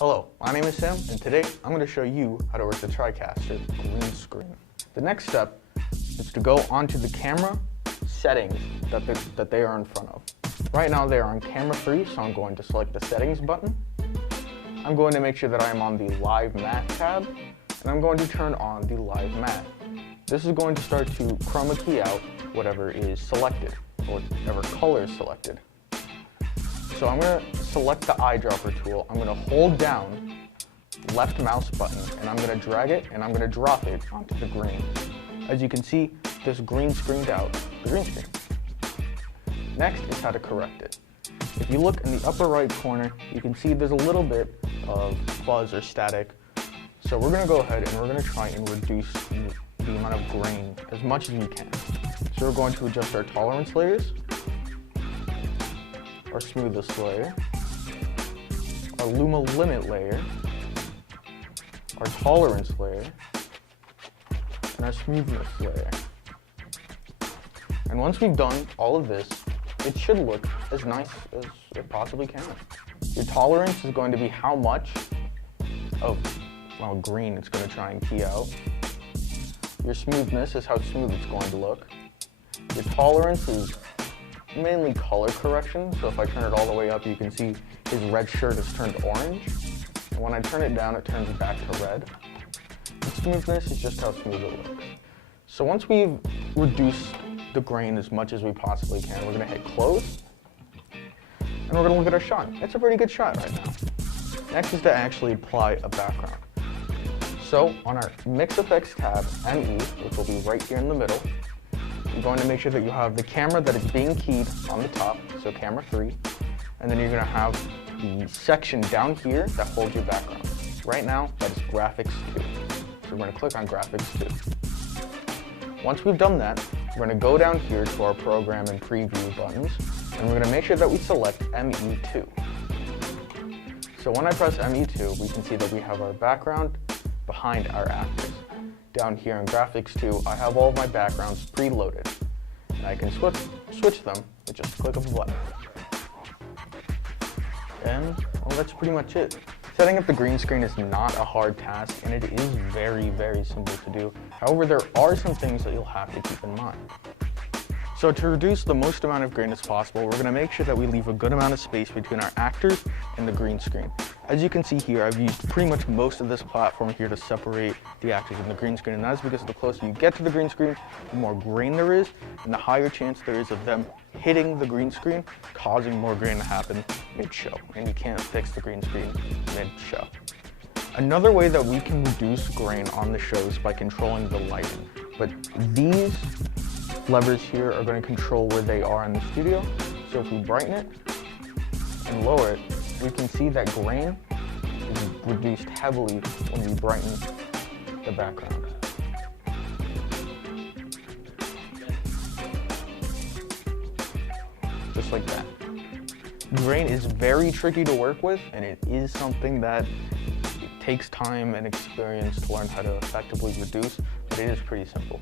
Hello, my name is Sam, and today I'm going to show you how to work the Tricaster green screen. The next step is to go onto the camera settings that they are in front of. Right now they are on camera 3, so I'm going to select the settings button. I'm going to make sure that I am on the live matte tab, and I'm going to turn on the live matte. This is going to start to chroma key out whatever is selected, or whatever color is selected. So I'm going to select the eyedropper tool. I'm going to hold down left mouse button and I'm going to drag it and I'm going to drop it onto the green. As you can see, this green screened out the green screen. Next is how to correct it. If you look in the upper right corner, you can see there's a little bit of fuzz or static. So we're going to go ahead and we're going to try and reduce the amount of grain as much as we can. So we're going to adjust our tolerance layers, our smoothest layer, our luma limit layer, our tolerance layer, and our smoothness layer. And once we've done all of this, it should look as nice as it possibly can. Your tolerance is going to be how much of green it's going to try and key out. Your smoothness is how smooth it's going to look. Your tolerance is mainly color correction, so if I turn it all the way up, you can see his red shirt has turned orange, and when I turn it down, it turns back to red. And smoothness is just how smooth it looks. So once we've reduced the grain as much as we possibly can, we're going to hit close, and we're going to look at our shot. It's a pretty good shot right now. Next is to actually apply a background. So on our Mix Effects tab, ME, which will be right here in the middle, you're going to make sure that you have the camera that is being keyed on the top, so camera 3, and then you're going to have the section down here that holds your background. Right now, that is graphics 2. So we're going to click on graphics 2. Once we've done that, we're going to go down here to our program and preview buttons, and we're going to make sure that we select ME2. So when I press ME2, we can see that we have our background behind our actors. Down here in Graphics 2, I have all of my backgrounds preloaded, and I can switch them with just a click of a button. And well, that's pretty much it. Setting up the green screen is not a hard task, and it is very, very simple to do. However, there are some things that you'll have to keep in mind. So to reduce the most amount of grain as possible, we're going to make sure that we leave a good amount of space between our actors and the green screen. As you can see here, I've used pretty much most of this platform here to separate the actors and the green screen, and that is because the closer you get to the green screen, the more grain there is, and the higher chance there is of them hitting the green screen, causing more grain to happen mid-show, and you can't fix the green screen mid-show. Another way that we can reduce grain on the show is by controlling the lighting, but these levers here are going to control where they are in the studio. So if we brighten it and lower it, we can see that grain is reduced heavily when we brighten the background. Just like that. Grain is very tricky to work with, and it is something that it takes time and experience to learn how to effectively reduce, but it is pretty simple.